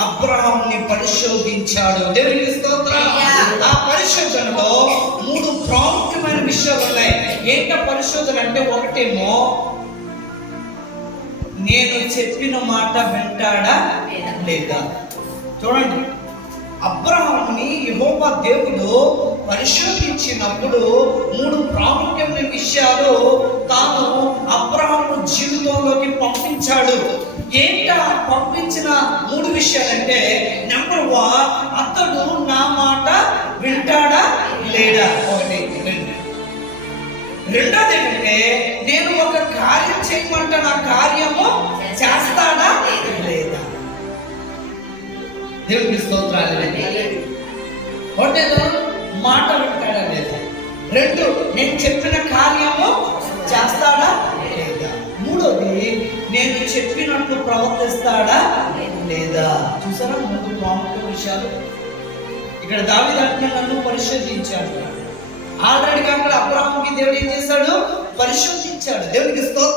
అబ్రహాంని పరిశోధించాడు. దేవునికి స్తోత్రం. ఆ పరిశోధనలో మూడు ప్రాముఖ్యమైన విషయాలు ఉన్నాయి. ఏంట పరిశోధన అంటే ఒకటేమో నేను చెప్పిన మాట వింటాడా లేదా? చూడండి. అబ్రహాంని యెహోవా దేవుడు పరిశోధించినప్పుడు మూడు ప్రాముఖ్యమైన విషయాలు తాను అబ్రహాము జీవితంలోకి పంపించాడు. ఏంట పంపించిన మూడు విషయాలంటే నెంబర్ వన్ అతడు నా మాట వింటాడా లేడా ఒకటి రెండు. రెండోది ఏంటంటే నేను ఒక కార్యం చేయమంటే నా కార్యము చేస్తాడా లేదా? దేవుడికి స్తోత్రాలు ఒకటేదో మాట వింటాడా లేదా? రెండు నేను చెప్పిన కార్యం చెప్పినట్లు ప్రవర్తిస్తాడా లేదా? చూసారా ముందు ప్రాముఖ్య విషయాలు? ఇక్కడ దావి నన్ను పరిశోధించాడు. ఆల్రెడీగా అక్కడ అబ్రాహ్మకి దేవుడు ఏం చేశాడు? పరిశోధించాడు. దేవుడికి స్తోత్రం.